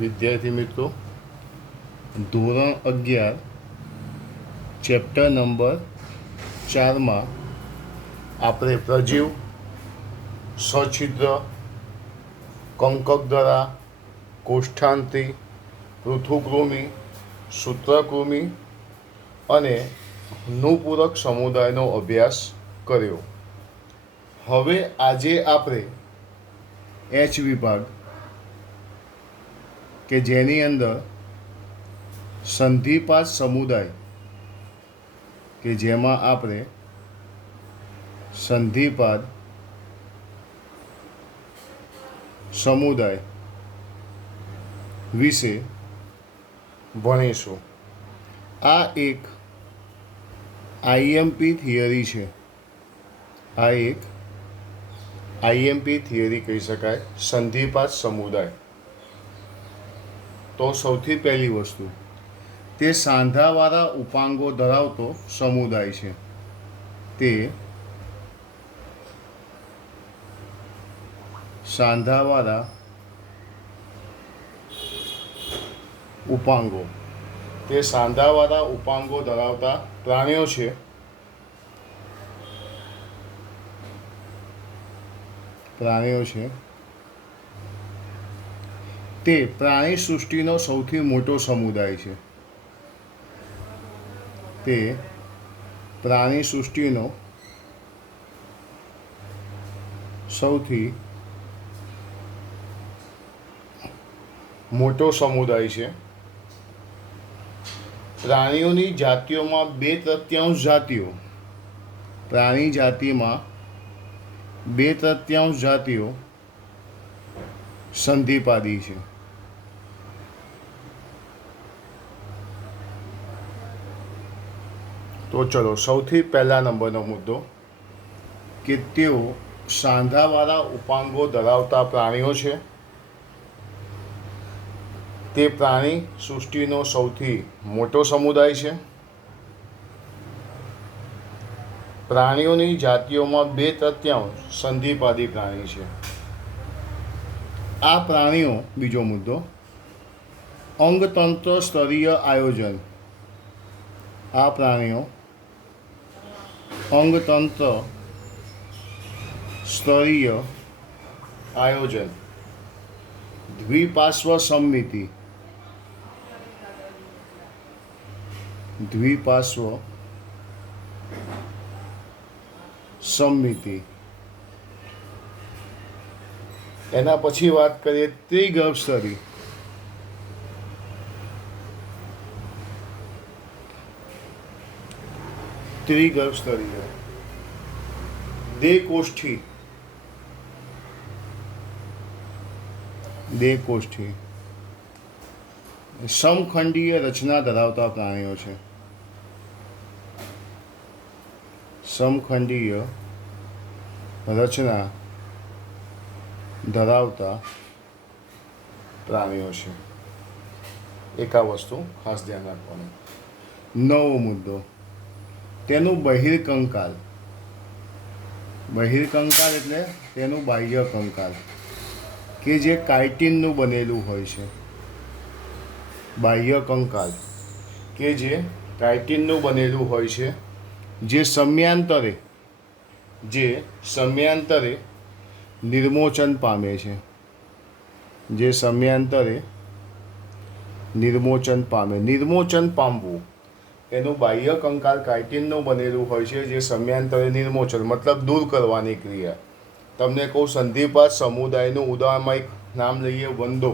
વિદ્યાર્થી મિત્રો, ધોરણ 11 ચેપ્ટર નંબર 4માં આપણે પ્રજીવ, સછિદ્ર, કંકકધરા, કોષ્ઠાંત્રી, પૃથુકૃમિ, સૂત્રકૃમિ અને નુપૂરક સમુદાયનો અભ્યાસ કર્યો. હવે આજે આપણે એચ વિભાગ કે જેની અંદર સંધિપાત સમુદાય કે જેમાં આપણે સંધિપાત સમુદાય વિશે ભણીશું. આ એક આઈએમપી થિયરી છે. આ એક આઈએમપી થિયરી કહી શકાય, સંધિપાત સમુદાય. તો સૌથી પહેલી વસ્તુ, તે સાંધાવાળા ઉપાંગો ધરાવતો સમુદાય છે. તે સાંધાવાળા ઉપાંગો ધરાવતા પ્રાણીઓ છે. તે પ્રાણી સૃષ્ટિનો સૌથી મોટો સમુદાય છે. તે પ્રાણી સૃષ્ટિનો સૌથી મોટો સમુદાય છે. પ્રાણીઓની જાતિઓમાં 2/3 જાતિઓ, પ્રાણી જાતિમાં 2/3 જાતિઓ સંધિપાદી છે. તો ચલો, સૌથી પહેલા નંબરનો મુદ્દો કે તેઓ સાંધાવાળા ઉપાંગો ધરાવતા પ્રાણીઓ છે. તે પ્રાણી સૃષ્ટિનો સૌથી મોટો સમુદાય છે. પ્રાણીઓની જાતિઓમાં 2/3 સંધિપાદી પ્રાણી છે. આ પ્રાણીઓ, બીજો મુદ્દો, અંગતંત્ર સ્તરીય આયોજન. આ પ્રાણીઓ અંગતંત્ર સ્તરીય આયોજન, દ્વિપાર્શ્વ સમમિતિ. એના પછી વાત કરીએ ત્રિગર્ભ સ્તરી. દેહકોષ્ઠી, સમખંડીય રચના ધરાવતા પ્રાણીઓ છે. સમખંડીય રચના ધરાવતા પ્રાણીઓ છે. એક આ વસ્તુ ખાસ ધ્યાન રાખવાનું. નવો મુદ્દો, તેનું બહિર્કંકાલ એટલે તેનું બાહ્ય કંકાલ કે જે કાઇટિનનું બનેલું હોય છે. બાહ્ય કંકાલ કે જે કાઇટિનનું બનેલું હોય છે, જે સમયાંતરે નિર્મોચન પામે છે. નિર્મોચન પામવું. એનું બાહ્ય કંકાલ કાઇટિનનું બનેલું હોય છે, જે સમયાંતરે નિર્મોચન મતલબ દૂર કરવાની ક્રિયા. તમને કહું, સંધિપાત સમુદાયનું ઉદાહરણમાં એક નામ લઈએ, વંદો.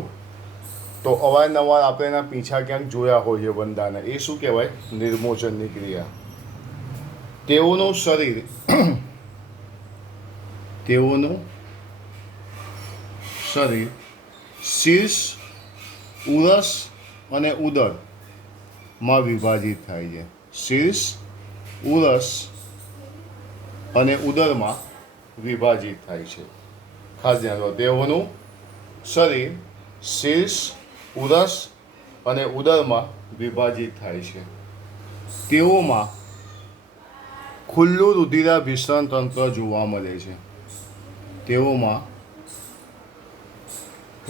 તો અવારનવાર આપણે એના પીછા ક્યાંક જોયા હોય છે વંદાને. એ શું કહેવાય? નિર્મોચનની ક્રિયા. તેઓનું શરીર શીર્ષ, ઉરસ અને ઉદરમાં વિભાજિત થાય છે. શીર્ષ, ઉરસ અને ઉદરમાં વિભાજિત થાય છે. ખાસ ધ્યાન રાખો, તેઓનું શરીર શીર્ષ, ઉરસ અને ઉદરમાં વિભાજિત થાય છે. તેઓમાં ખુલ્લું રુધિરાભિસરણ તંત્ર જોવા મળે છે. તેઓમાં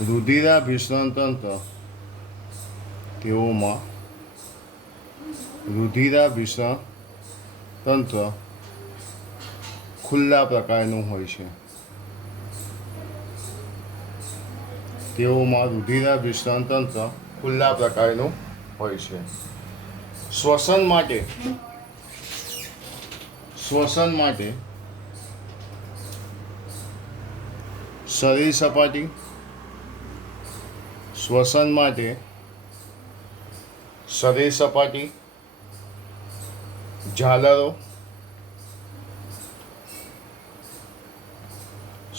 રુધિરાભિસરણ તંત્ર તેઓમાં રુધિરાભિસરણ તંત્ર ખુલ્લા પ્રકારનું હોય છે. તેઓમાં રુધિરાભિસરણ તંત્ર ખુલ્લા પ્રકારનું હોય છે. શ્વસન માટે શરીર સપાટી, ઝાલરો,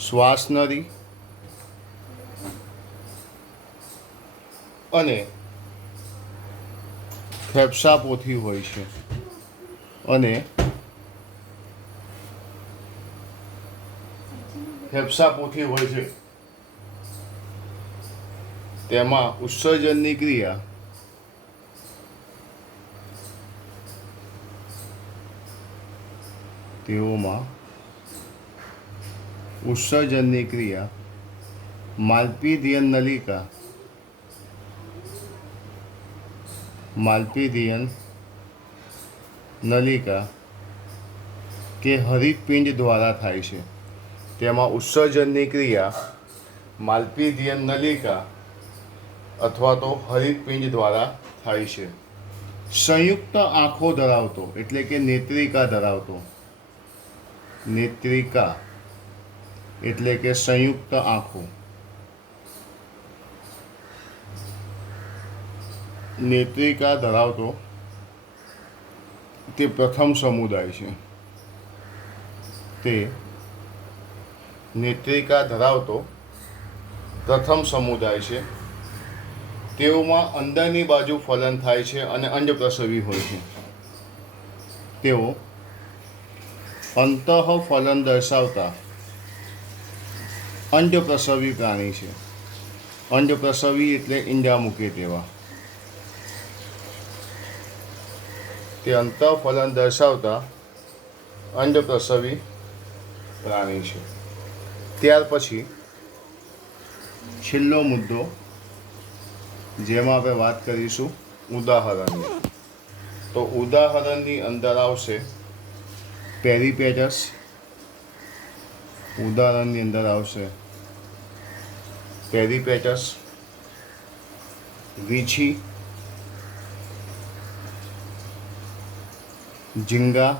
શ્વાસનળી અને ફેફસાપોથી હોય છે. તેમાં ઉત્સર્જનની ક્રિયા માલ્પીડિયન નલિકા કે હૃદપિંડ દ્વારા થાય છે. તેમાં ઉત્સર્જનની ક્રિયા માલ્પીડિયન નલિકા અથવા તો હૃદપિંડ દ્વારા થાય છે. સંયુક્ત આંખો ધરાવતો એટલે કે નેત્રિકા એટલે કે સંયુક્ત આંખો. નેત્રિકા ધરાવતો તે પ્રથમ સમુદાય છે. તેઓમાં અંદરની બાજુ ફલન થાય છે અને અંડપ્રસવી હોય છે. તેઓ અંતઃફલન દર્શાવતા અંડપ્રસવી પ્રાણી છે. અંડપ્રસવી એટલે ઈંડા મૂકે તેવા. તે અંતઃફલન દર્શાવતા અંડપ્રસવી પ્રાણી છે. ત્યાર પછી છેલ્લો મુદ્દો જેમાં આપણે વાત કરીશું ઉદાહરણની. તો ઉદાહરણની અંદર આવશે પેરીપેટસ, વીછી, ઝીંગા,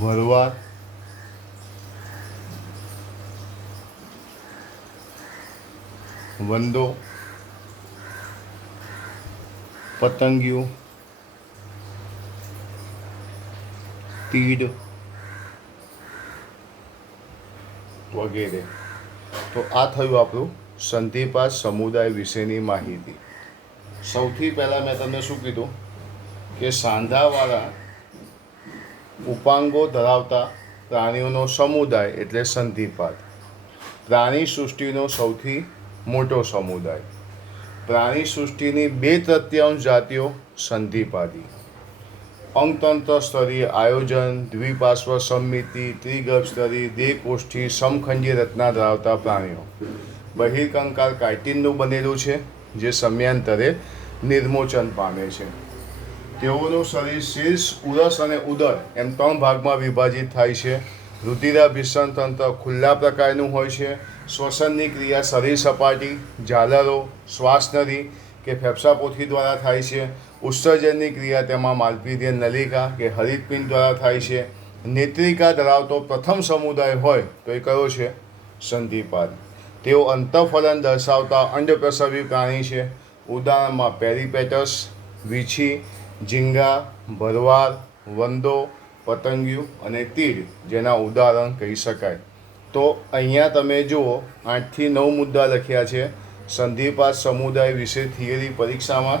ભરવાડ, વંદો, પતંગિયું, તીડ વગેરે. તો આ થયું આપણું સંધિપાદ સમુદાય વિશેની માહિતી. સૌથી પહેલાં મેં તમને શું કીધું કે સાંધાવાળા ઉપાંગો ધરાવતા પ્રાણીઓનો સમુદાય એટલે સંધિપાદ. પ્રાણી સૃષ્ટિનો સૌથી મોટો સમુદાય. પ્રાણી સૃષ્ટિની 2/3 જાતિઓ સંધિપાદી. અંગતંત્ર સ્તરીય આયોજન, દ્વિપાર્શ્વ સમમિતિ, ત્રિગર્ભ સ્તરી, દેહકોષ્ઠી, સમખંડીય રચના ધરાવતા પ્રાણીઓ. બહિર્કંકાલ કાઇટિનનું બનેલું છે જે સમયાંતરે નિર્મોચન પામે છે. તેઓનું શરીર શીર્ષ, ઉરસ અને ઉદર એમ 3 ભાગમાં વિભાજિત થાય છે. રુધિરાભિસરણ તંત્ર ખુલ્લા પ્રકારનું હોય છે. શ્વસનની ક્રિયા શરીર સપાટી, ઝાલરો, શ્વાસનળી કે ફેફસાપોથી દ્વારા થાય છે. ઉત્સર્જનની ક્રિયા તેમાં માલ્પીડિયન નલિકા કે હૃદપિંડ દ્વારા થાય છે. નેત્રિકા ધરાવતો પ્રથમ સમુદાય હોય તો એ કયો છે? સંધિપાદ. તેઓ અંતઃફલન દર્શાવતા અંડપ્રસવી પ્રાણી છે. ઉદાહરણમાં પેરીપેટસ, વીછી, ઝીંગા, ભરવાડ, વંદો, પતંગિયું અને તીડ જેના ઉદાહરણ કહી શકાય. તો અહીંયા તમે જુઓ 8 થી 9 મુદ્દા લખ્યા છે સંધિપાદ સમુદાય વિશે. થિયરી પરીક્ષામાં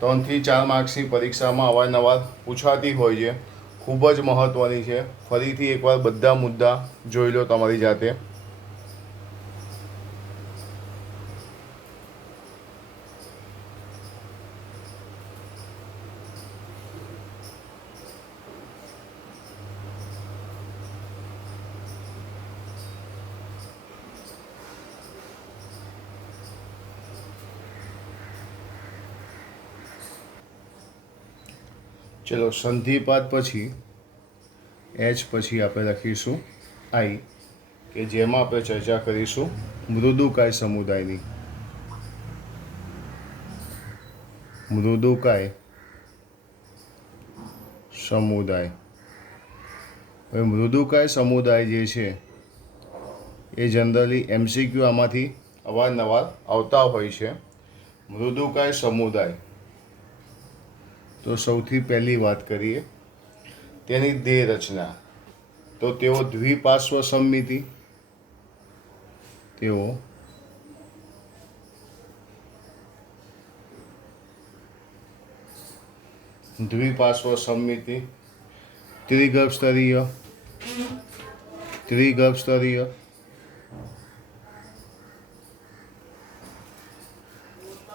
3 થી 4 માર્ક્સની પરીક્ષામાં અવારનવાર પૂછાતી હોય છે. ખૂબ જ મહત્ત્વની છે. ફરીથી એકવાર બધા મુદ્દા જોઈ લો તમારી જાતે. ચલો સંધિપાત પછી એચ પછી આપણે લખીશું આઈ, કે જેમાં આપણે ચર્ચા કરીશું મૃદુકાય સમુદાયની. મૃદુકાય સમુદાય. હવે મૃદુકાય સમુદાય જે છે એ જનરલી એમસીક્યુ આમાંથી અવારનવાર આવતા હોય છે. મૃદુકાય સમુદાય, તો સૌથી પહેલી વાત કરીએ તેની દેહ રચના. તો તેઓ દ્વિપાર્શ્વ સમમિતિ, તેઓ દ્વિપાર્શ્વ સમમિતિ, ત્રિગર્ભ સ્તરીય, ત્રિગર્ભ સ્તરીય,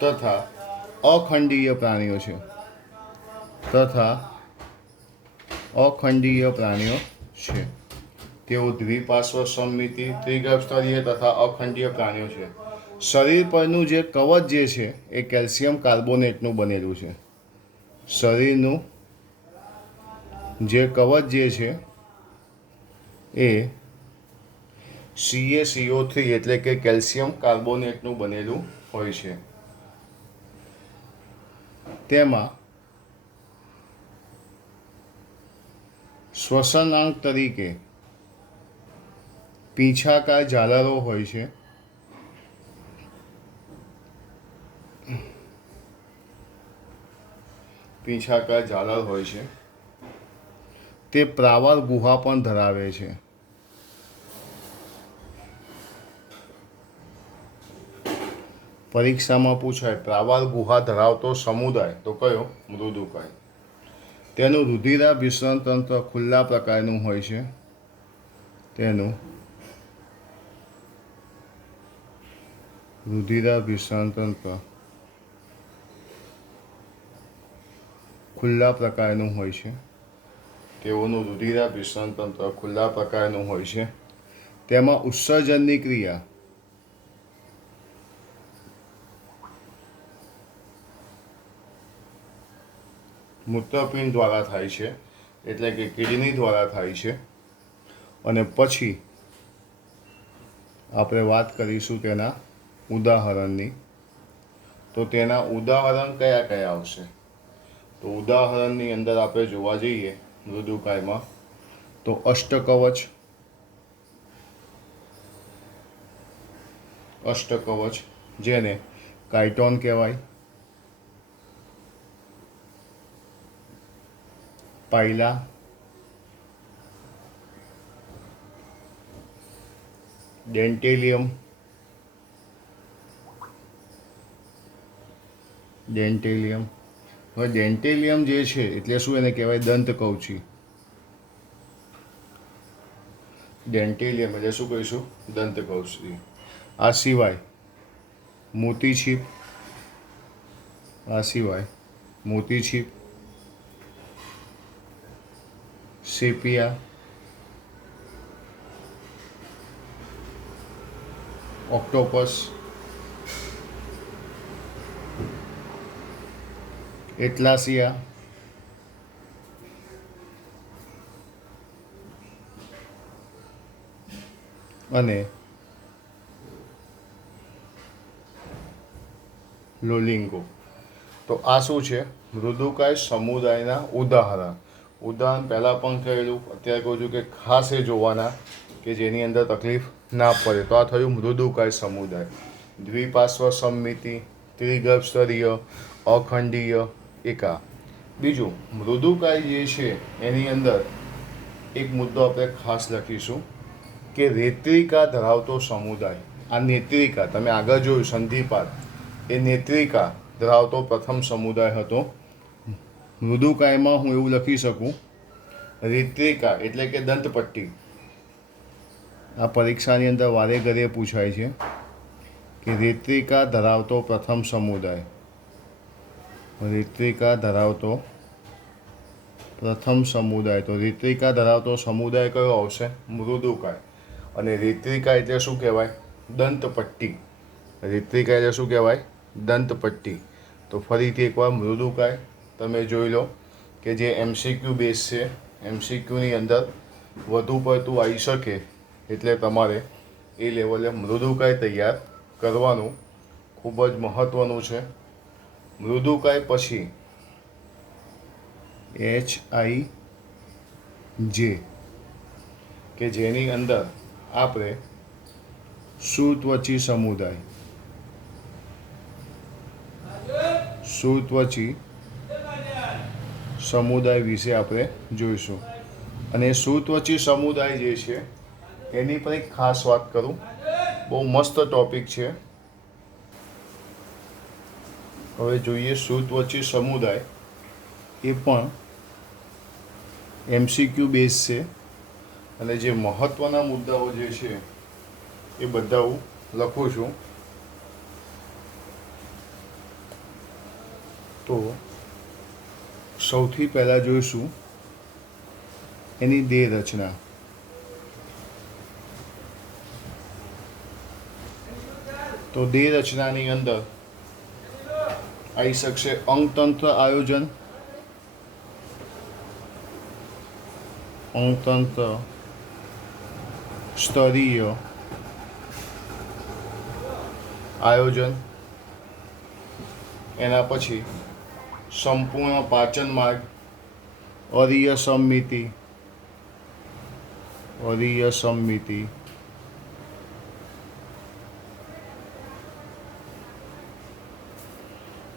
તથા અખંડીય પ્રાણીઓ છે. તથા અખંડીય પ્રાણીઓ છે. તેઓ દ્વિપાર્શ્વ સમમિતિ, ત્રિગર્ભ સ્તરીય તથા અખંડીય પ્રાણીઓ છે. શરીર પરનું જે કવચ જે છે એ કેલ્શિયમ કાર્બોનેટનું બનેલું છે. શરીરનું જે કવચ જે છે એ CaCO3 એટલે કે કેલ્શિયમ કાર્બોનેટનું બનેલું હોય છે. તેમાં શ્વસનાંક તરીકે પીંછાકાર ઝાલરો હોય છે. પીંછાકાર ઝાલર હોય છે. તે પ્રાવાર ગુહા પણ ધરાવે છે. પરીક્ષામાં પૂછાય પ્રાવાર ગુહા ધરાવતો સમુદાય તો કયો? મૃદુકાય. તેનું રુધિરાભિસરણ તંત્ર ખુલ્લા પ્રકારનું હોય છે. તેનું રુધિરાભિસરણ તંત્ર ખુલ્લા પ્રકારનું હોય છે. તેઓનું રુધિરાભિસરણ તંત્ર ખુલ્લા પ્રકારનું હોય છે. તેમાં ઉત્સર્જનની ક્રિયા મૂત્રપિંડ દ્વારા થાય છે, એટલે કે કિડની દ્વારા થાય છે. અને પછી આપણે વાત કરીશું તેના ઉદાહરણની. તો તેના ઉદાહરણ કયા કયા આવશે? તો ઉદાહરણની અંદર આપણે જોવા જઈએ મૃદુકાયમાં તો અષ્ટકવચ, અષ્ટકવચ જેને કાયટોન કહેવાય, પાયલા, ડેન્ટેલિયમ, ડેન્ટેલિયમ. હવે ડેન્ટેલિયમ જે છે એટલે શું એને કહેવાય? દંતકવચી. ડેન્ટેલિયમ એટલે શું કહીશું? દંતકવચી. આ સિવાય મોતીછીપ, આ સિવાય મોતીછીપ, સેપિયા, ઓક્ટોપસ, એટલાસિયા, અને લોલિંગો. તો આ શું છે? મૃદુકાય સમુદાયના ઉદાહરણ. ઉદાહરણ પહેલાં પણ કહેલું, અત્યારે કહું છું કે ખાસ એ જોવાના કે જેની અંદર તકલીફ ના પડે. તો આ થયું મૃદુકાય સમુદાય. દ્વિપાર્શ્વ સમમિતિ, ત્રિગર્ભ સ્તરીય, અખંડીય, એકા. બીજું મૃદુકાય જે છે એની અંદર એક મુદ્દો આપણે ખાસ લખીશું કે નેત્રિકા ધરાવતો સમુદાય. આ નેત્રિકા તમે આગળ જોયું સંધિપાત, એ નેત્રિકા ધરાવતો પ્રથમ સમુદાય હતો. મૃદુકાયમાં હું એવું લખી શકું નેત્રિકા એટલે કે દંતપટ્ટી. આ પરીક્ષાની અંદર વારે ઘરે પૂછાય છે કે નેત્રિકા ધરાવતો પ્રથમ સમુદાય. નેત્રિકા ધરાવતો પ્રથમ સમુદાય. તો નેત્રિકા ધરાવતો સમુદાય કયો આવશે? મૃદુકાય. અને નેત્રિકા એટલે શું કહેવાય? દંતપટ્ટી. નેત્રિકા એટલે શું કહેવાય? દંતપટ્ટી. તો ફરીથી એકવાર મૃદુકાય તમે જોઈ લો. કે જે MCQ બેઝ છે. MCQની અંદર વધુ પડતું આવી શકે એટલે તમારે એ લેવલે મૃદુકાય તૈયાર કરવાનું ખૂબ જ મહત્ત્વનું છે. મૃદુકાય પછી HIJ કે જેની અંદર આપણે સુત્વચી સમુદાય વિશે આપણે જોઈશું. અને સુત્વચી સમુદાય જે છે એની પર એક ખાસ વાત કરું, બહુ મસ્ત ટૉપિક છે. હવે જોઈએ સુત્વચી સમુદાય, એ પણ MCQ બેઝ છે અને જે મહત્ત્વના મુદ્દાઓ જે છે એ બધા હું લખું છું. તો સૌથી પહેલાં જોઈશું એની દેહ રચના. તો દેહ રચનાની અંદર આવી શકશે અંગતંત્ર આયોજન, અંગતંત્ર સ્તરીય આયોજન, એના પછી સંપૂર્ણ પાચન માર્ગ, અરીય સમમિતિ,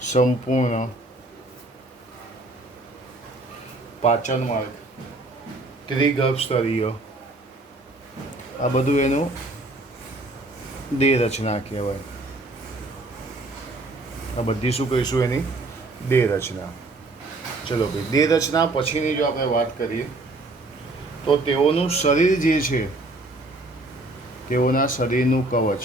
સંપૂર્ણ પાચન માર્ગ, ત્રિગર્ભ સ્તરીય, આ બધું એનું દેહ રચના કહેવાય. આ બધી શું કહીશું એની દેહ રચના. ચલો ભાઈ, દેહ રચના પછીની જો આપણે વાત કરીએ તો તેઓનું શરીર જે છે, તેઓના શરીરનું કવચ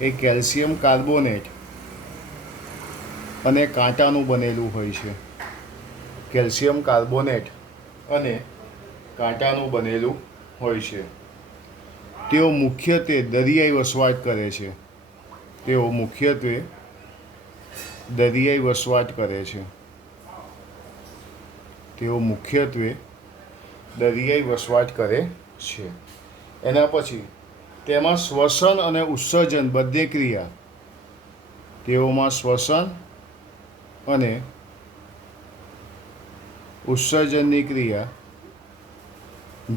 એ કેલ્શિયમ કાર્બોનેટ અને કાંટાનું બનેલું હોય છે. કેલ્શિયમ કાર્બોનેટ અને કાંટાનું બનેલું હોય છે. તેઓ મુખ્યત્વે દરિયાઈ વસવાટ કરે છે. તેઓ મુખ્યત્વે દરિયાઈ વસવાટ કરે છે. તેઓ મુખ્યત્વે દરિયાઈ વસવાટ કરે છે. એના પછી તેમાં શ્વસન અને ઉત્સર્જન બંને ક્રિયા, તેઓમાં શ્વસન અને ઉત્સર્જનની ક્રિયા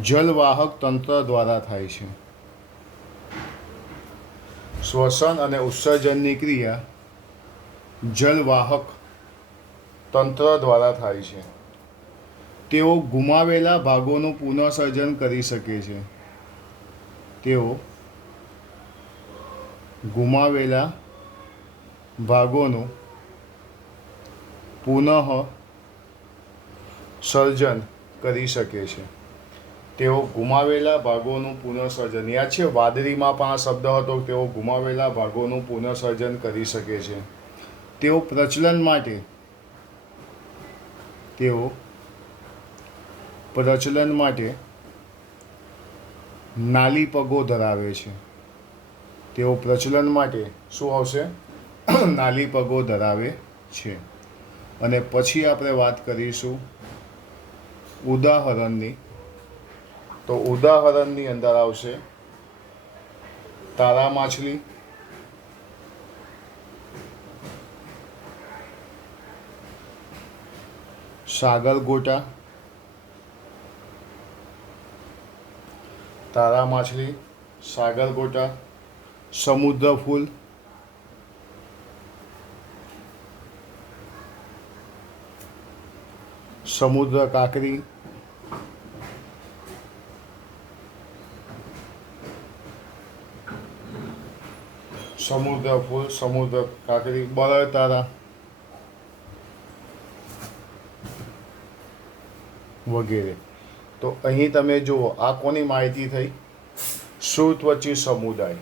જલવાહક તંત્ર દ્વારા થાય છે. શ્વસન અને ઉત્સર્જનની ક્રિયા જલવાહક તંત્ર દ્વારા થાય છે. તેઓ ગુમાવેલા ભાગોનું પુનઃસર્જન કરી શકે છે. તેઓ ગુમાવેલા ભાગોનું પુનઃસર્જન કરી શકે છે. તેઓ ગુમાવેલા ભાગોનું પુનઃસર્જન, યાદ છે વાદળીમાં પણ આ શબ્દ હતો, તેઓ ગુમાવેલા ભાગોનું પુનઃસર્જન કરી શકે છે. તેઓ પ્રચલન માટે નાલી પગો ધરાવે છે. તેઓ પ્રચલન માટે શું આવશે? નાલી પગો ધરાવે છે. અને પછી આપણે વાત કરીશું ઉદાહરણની. તો ઉદાહરણની અંદર આવશે તારા માછલી, સાગરગોટા, તારા માછલી, સાગરગોટા, સમુદ્ર ફૂલ, સમુદ્ર કાંકરી, સમુદ્ર ફૂલ, સમુદ્ર કાંકરી, બરડ તારા વગેરે. તો અહીં તમે જુઓ, આ કોની માહિતી થઈ? સુત્વચી સમુદાય,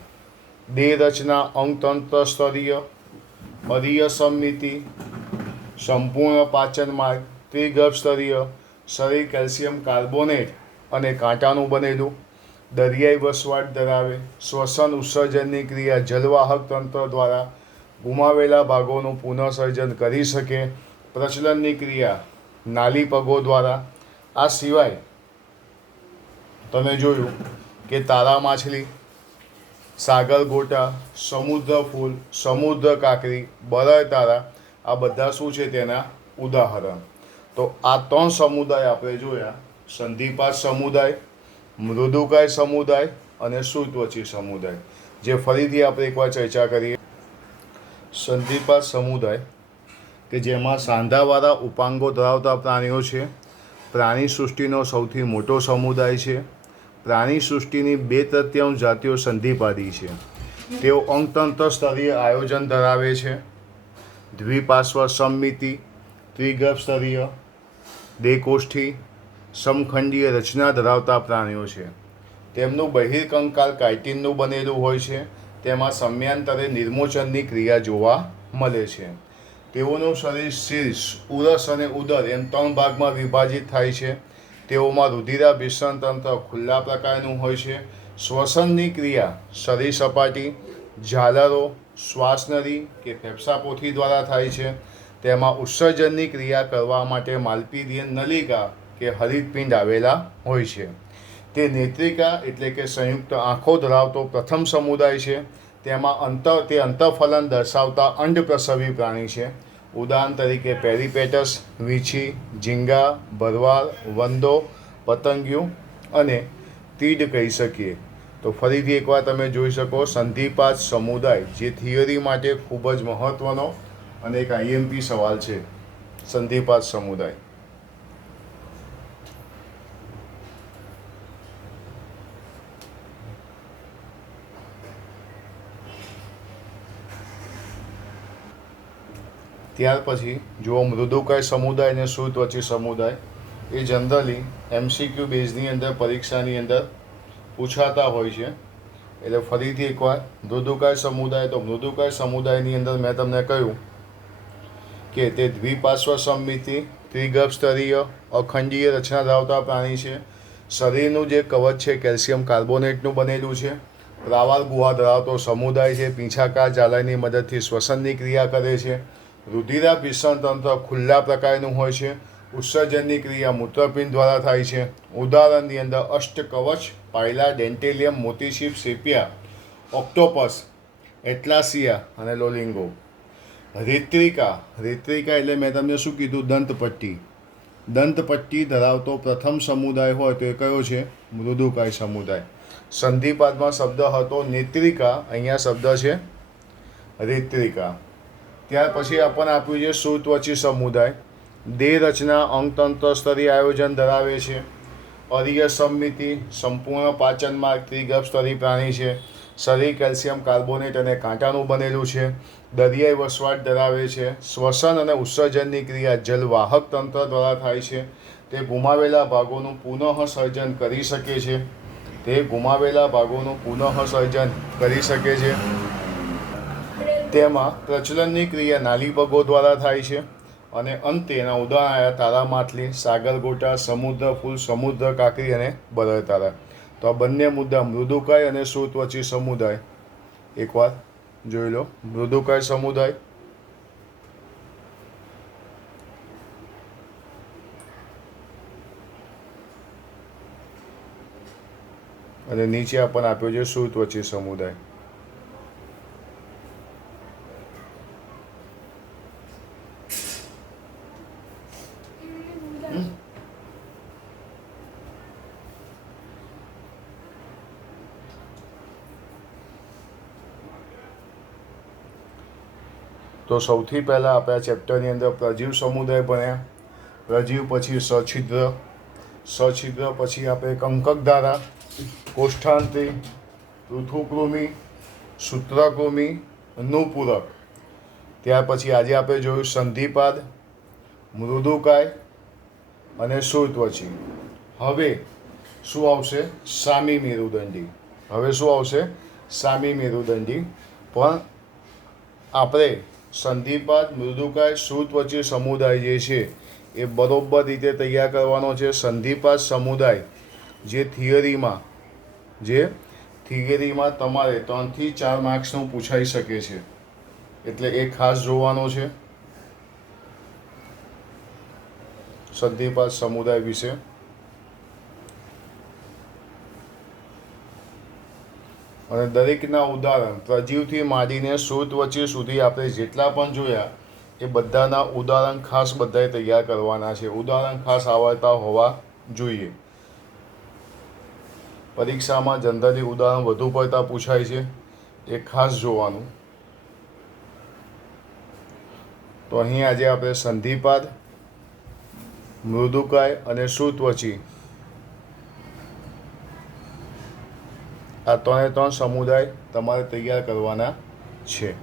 દેહ રચના, અંગતંત્ર સ્તરીય, અરીય સમમિતિ, સંપૂર્ણ પાચન માર્ગ, ત્રિગર્ભ સ્તરીય, શરીર કેલ્શિયમ કાર્બોનેટ અને કાંટાનું બનેલું, દરિયાઈ વસવાટ ધરાવે, શ્વસન ઉત્સર્જનની ક્રિયા જલવાહક તંત્ર દ્વારા ગુમાવેલા ભાગોનું પુનઃસર્જન કરી શકે, પ્રચલનની ક્રિયા નાલી પગો દ્વારા. આ સિવાય તમે જોયું કે તારા માછલી, સાગર ગોટા, સમુદ્ર ફૂલ, સમુદ્ર કાંકરી, બરડ તારા, આ બધા શું છે તેના ઉદાહરણ. તો આ 3 સમુદાય આપણે જોયા: સંધિપાત સમુદાય, મૃદુકાય સમુદાય અને સુત્વચી સમુદાય. જે ફરીથી આપણે એકવાર ચર્ચા કરીએ. સંધિપાત સમુદાય કે જેમાં સાંધાવાળા ઉપાંગો ધરાવતા પ્રાણીઓ છે. પ્રાણી સૃષ્ટિનો સૌથી મોટો સમુદાય છે. પ્રાણી સૃષ્ટિની 2/3 જાતિઓ સંધિપાદી છે. તેઓ અંગતંત્ર સ્તરીય આયોજન ધરાવે છે. દ્વિપાર્શ્વ સમમિતિ, ત્રિગર્ભ સ્તરીય, દેકોષ્ઠી, સમખંડીય રચના ધરાવતા પ્રાણીઓ છે. તેમનું બહિર્કંકાલ કાઇટિનનું બનેલું હોય છે. તેમાં સમયાંતરે નિર્મોચનની ક્રિયા જોવા મળે છે. તેઓનું શરીર શીર્ષ, ઉરસ અને ઉદર એમ 3 ભાગમાં વિભાજિત થાય છે. તેઓમાં રુધિરાભિસરણ તંત્ર ખુલ્લા પ્રકારનું હોય છે. શ્વસનની ક્રિયા શરીર સપાટી, ઝાલરો, શ્વાસનળી કે ફેફસાપોથી દ્વારા થાય છે. તેમાં ઉત્સર્જનની ક્રિયા કરવા માટે માલપીડિયન નલિકા કે હરિતપિંડ આવેલા હોય છે. તે નેત્રિકા એટલે કે સંયુક્ત આંખો ધરાવતો પ્રથમ સમુદાય છે. તેમાં અંતઃફલન દર્શાવતા અંડપ્રસવી પ્રાણી છે. ઉદાહરણ તરીકે પેરીપેટસ, વીંછી, ઝીંગા, ભરવાડ, વંદો, પતંગિયું અને તીડ કહી શકીએ. તો ફરીથી એકવાર તમે જોઈ શકો સંધિપાત સમુદાય, જે થિયરી માટે ખૂબ જ મહત્ત્વનો અને એક IMP સવાલ છે. સંધિપાત સમુદાય. ત્યાર પછી જુઓ મૃદુકાય સમુદાય અને સુત્વચી સમુદાય. એ જનરલી MCQ બેઝની અંદર પરીક્ષાની અંદર પૂછાતા હોય છે. એટલે ફરીથી એકવાર મૃદુકાય સમુદાય. તો મૃદુકાય સમુદાયની અંદર મેં તમને કહ્યું કે તે દ્વિપાર્શ્વ સમમિતિ, ત્રિગર્ભ સ્તરીય, અખંડીય રચના ધરાવતા પ્રાણી છે. શરીરનું જે કવચ છે કેલ્શિયમ કાર્બોનેટનું બનેલું છે. પ્રાવાળ ગુહા ધરાવતો સમુદાય છે. પીંછાકાર જાળાની મદદથી શ્વસનની ક્રિયા કરે છે. રુધિરાભિસરણ તંત્ર ખુલ્લા પ્રકારનું હોય છે. ઉત્સર્જનની ક્રિયા મૂત્રપિંડ દ્વારા થાય છે. ઉદાહરણની અંદર અષ્ટકવચ, પાયલા, ડેન્ટેલિયમ, મોતીશીપ, સેપિયા, ઓક્ટોપસ, એટલાસિયા અને લોલિંગો. રેત્રિકા એટલે મેં તમને શું કીધું? દંતપટ્ટી. દંતપટ્ટી ધરાવતો પ્રથમ સમુદાય હોય તો એ કયો છે? મૃદુકાય સમુદાય. સંધિપાતમાં શબ્દ હતો નેત્રિકા, અહીંયા શબ્દ છે રેત્રિકા. ત્યાર પછી આપણને આપ્યું છે સુત્વચી સમુદાય. દેહ રચના અંગતંત્ર સ્તરીય આયોજન ધરાવે છે. અરીય સમમિતિ, સંપૂર્ણ પાચન માર્ગ, ત્રિગર્ભ સ્તરી પ્રાણી છે. શરીર કેલ્શિયમ કાર્બોનેટ અને કાંટાનું બનેલું છે. દરિયાઈ વસવાટ ધરાવે છે. શ્વસન અને ઉત્સર્જનની ક્રિયા જલવાહક તંત્ર દ્વારા થાય છે. તે ગુમાવેલા ભાગોનું પુનઃસર્જન કરી શકે છે. તેમાં પ્રચલનની ક્રિયા નાલી પગો દ્વારા થાય છે. અને અંતે એના ઉદાહરણ આવ્યા તારા માછલી, સાગર ગોટા, સમુદ્ર ફૂલ, સમુદ્ર કાંકરી અને બરડ તારા. તો આ બંને મુદ્દા મૃદુકાય અને સુત્વચી સમુદાય એકવાર જોઈ લો. મૃદુકાય સમુદાય અને નીચે આપણને આપ્યો છે સુત્વચી સમુદાય. તો સૌથી પહેલાં આપણે આ ચેપ્ટરની અંદર પ્રજીવ સમુદાય ભણ્યા. પ્રજીવ પછી સછિદ્ર પછી આપણે કંકકધારા, કોષ્ઠાંત્રી, પૃથુકૃમિ, સૂત્રકૃમિ, અનુપૂરક. ત્યાર પછી આજે આપણે જોયું સંધિપાદ, મૃદુકાય અને સુત્વચી. હવે શું આવશે? સામી મેરુદંડી. પણ આપણે સંધિપાદ, મૃદુકાય, સુત્વચી સમુદાય જે છે એ બરોબર રીતે તૈયાર કરવાનો છે. સંધિપાદ સમુદાય જે થિયરીમાં તમારે 3 થી 4 માર્ક્સનું પૂછાઈ શકે છે. એટલે એ ખાસ જોવાનો છે. સંધિપાત સમુદાય વિશે. અને દરેકના ઉદાહરણ પ્રજીવથી માંડીને શ્રુતવચી સુધી આપણે જેટલા પણ જોયા એ બધાના ઉદાહરણ ખાસ બધાએ તૈયાર કરવાના છે. ઉદાહરણ ખાસ આવડતા હોવા જોઈએ. પરીક્ષામાં જનરલી ઉદાહરણ વધુ પડતા પૂછાય છે, એ ખાસ જોવાનું. તો અહીં આજે આપણે સંધિપાદ, મૃદુકાય અને શ્રુતવચી આ ત્રણે ત્રણ સમુદાય તમારે તૈયાર કરવાના છે.